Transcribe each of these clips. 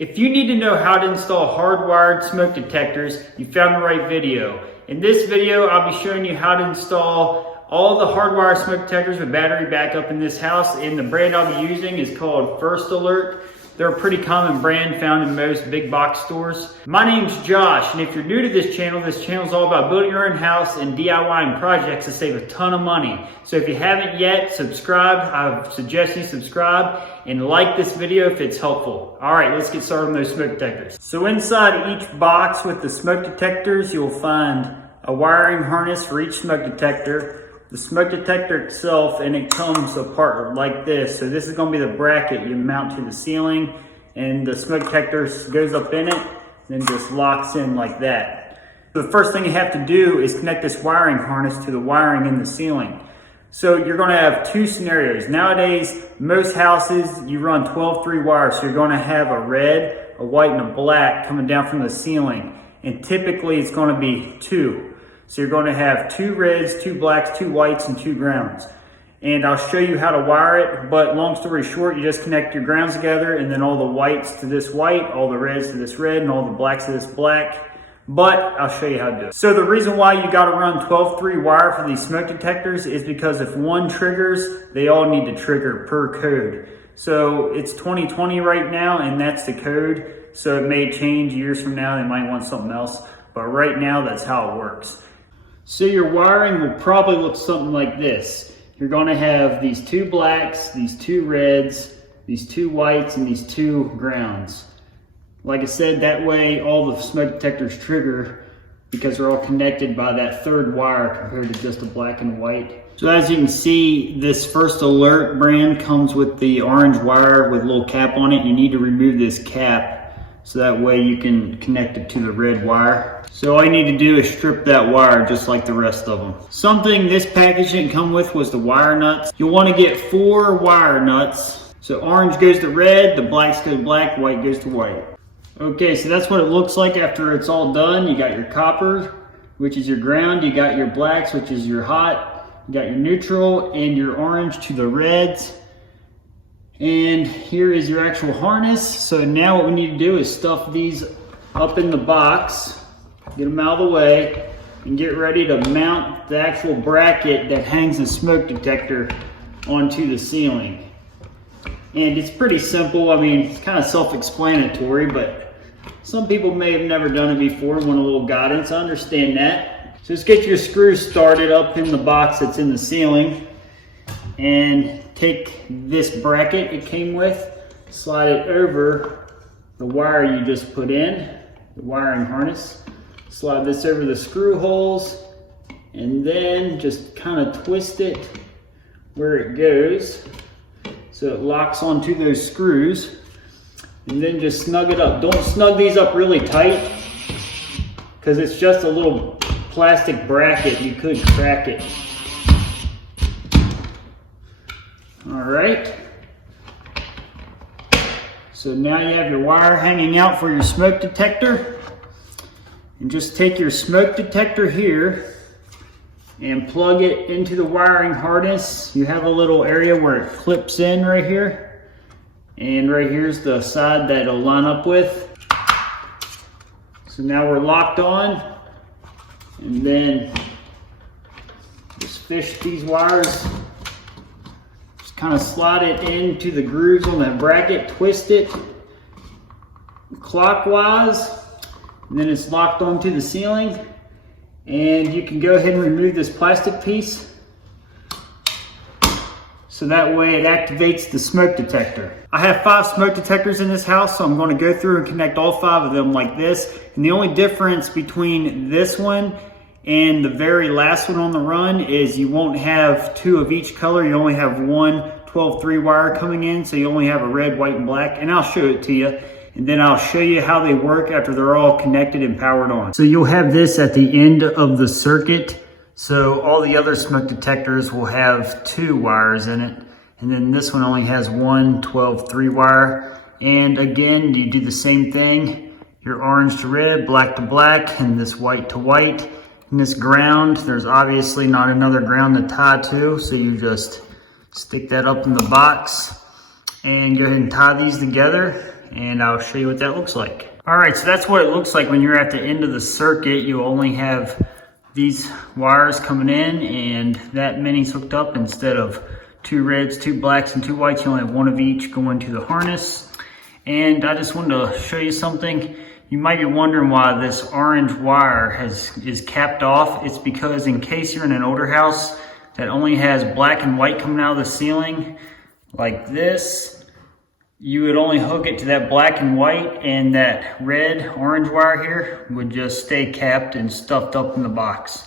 If you need to know how to install hardwired smoke detectors, you found the right video. In this video, I'll be showing you how to install all the hardwired smoke detectors with battery backup in this house, and the brand I'll be using is called First Alert. They're a pretty common brand found in most big box stores. My name's Josh, and if you're new to this channel is all about building your own house and DIYing projects to save a ton of money. So if you haven't yet, subscribe. I suggest you subscribe and like this video if it's helpful. All right, let's get started on those smoke detectors. So inside each box with the smoke detectors, you'll find a wiring harness for each smoke detector, the smoke detector itself, and it comes apart like this. So this is going to be the bracket you mount to the ceiling, and the smoke detector goes up in it, then just locks in like that. So the first thing you have to do is connect this wiring harness to the wiring in the ceiling. So you're going to have two scenarios. Nowadays, most houses, you run 12-3 wires. So you're going to have a red, a white, and a black coming down from the ceiling. And typically it's going to be two. So you're going to have two reds, two blacks, two whites, and two grounds. And I'll show you how to wire it, but long story short, you just connect your grounds together, and then all the whites to this white, all the reds to this red, and all the blacks to this black. But I'll show you how to do it. So the reason why you got to run 12-3 wire for these smoke detectors is because if one triggers, they all need to trigger per code. So it's 2020 right now, and that's the code. So it may change years from now. They might want something else, but right now that's how it works. So your wiring will probably look something like this. You're going to have these two blacks, these two reds, these two whites, and these two grounds. Like I said, that way all the smoke detectors trigger because they're all connected by that third wire compared to just a black and white. So as you can see, this First Alert brand comes with the orange wire with a little cap on it. You need to remove this cap so that way you can connect it to the red wire. So all you need to do is strip that wire just like the rest of them. Something this package didn't come with was the wire nuts. You'll want to get 4 wire nuts. So orange goes to red, the blacks go to black, white goes to white. Okay, so that's what it looks like after it's all done. You got your copper, which is your ground. You got your blacks, which is your hot. You got your neutral and your orange to the reds. And here is your actual harness. So now what we need to do is stuff these up in the box, get them out of the way, and get ready to mount the actual bracket that hangs the smoke detector onto the ceiling. And it's pretty simple. I mean, it's kind of self-explanatory, but some people may have never done it before and want a little guidance. I understand that. So just get your screws started up in the box that's in the ceiling, and take this bracket it came with, slide it over the wire you just put in, the wiring harness, slide this over the screw holes, and then just kind of twist it where it goes so it locks onto those screws, and then just snug it up. Don't snug these up really tight because it's just a little plastic bracket. You could crack it. All right, so now you have your wire hanging out for your smoke detector, and just take your smoke detector here and plug it into the wiring harness. You have a little area where it clips in right here, and right here's the side that it'll line up with. So now we're locked on, and then just fish these wires. Kind of slide it into the grooves on that bracket, twist it clockwise, and then it's locked onto the ceiling. And you can go ahead and remove this plastic piece so that way it activates the smoke detector. I have 5 smoke detectors in this house, so I'm going to go through and connect all 5 of them like this. And the only difference between this one and the very last one on the run is you won't have 2 of each color. You only have one 12-3 wire coming in, so you only have a red, white, and black. And I'll show it to you, and then I'll show you how they work after they're all connected and powered on. So you'll have this at the end of the circuit. So all the other smoke detectors will have 2 wires in it, and then this one only has one 12-3 wire. And again, you do the same thing. Your orange to red, black to black, and this white to white. In this ground, there's obviously not another ground to tie to, so you just stick that up in the box and go ahead and tie these together, and I'll show you what that looks like. All right, so that's what it looks like when you're at the end of the circuit. You only have these wires coming in and that many's hooked up. Instead of 2 reds, 2 blacks, and 2 whites, you only have 1 of each going to the harness. And I just wanted to show you something. You might be wondering why this orange wire is capped off. It's because in case you're in an older house that only has black and white coming out of the ceiling like this, you would only hook it to that black and white, and that red orange wire here would just stay capped and stuffed up in the box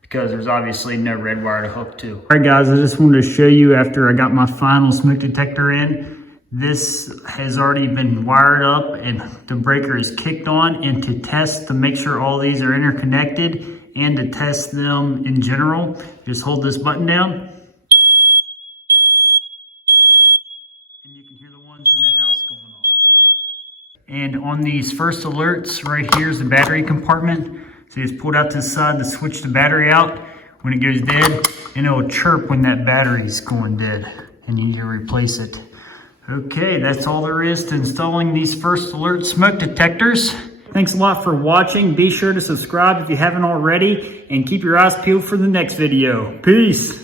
because there's obviously no red wire to hook to. All right guys, I just wanted to show you after I got my final smoke detector in. This has already been wired up and the breaker is kicked on, and to test to make sure all these are interconnected and to test them in general, just hold this button down and you can hear the ones in the house going off. And on these first alerts, right here's the battery compartment. So it's pulled out to the side to switch the battery out when it goes dead, and it will chirp when that battery's going dead and you need to replace it. Okay, that's all there is to installing these First Alert smoke detectors. Thanks a lot for watching. Be sure to subscribe if you haven't already, and keep your eyes peeled for the next video. Peace.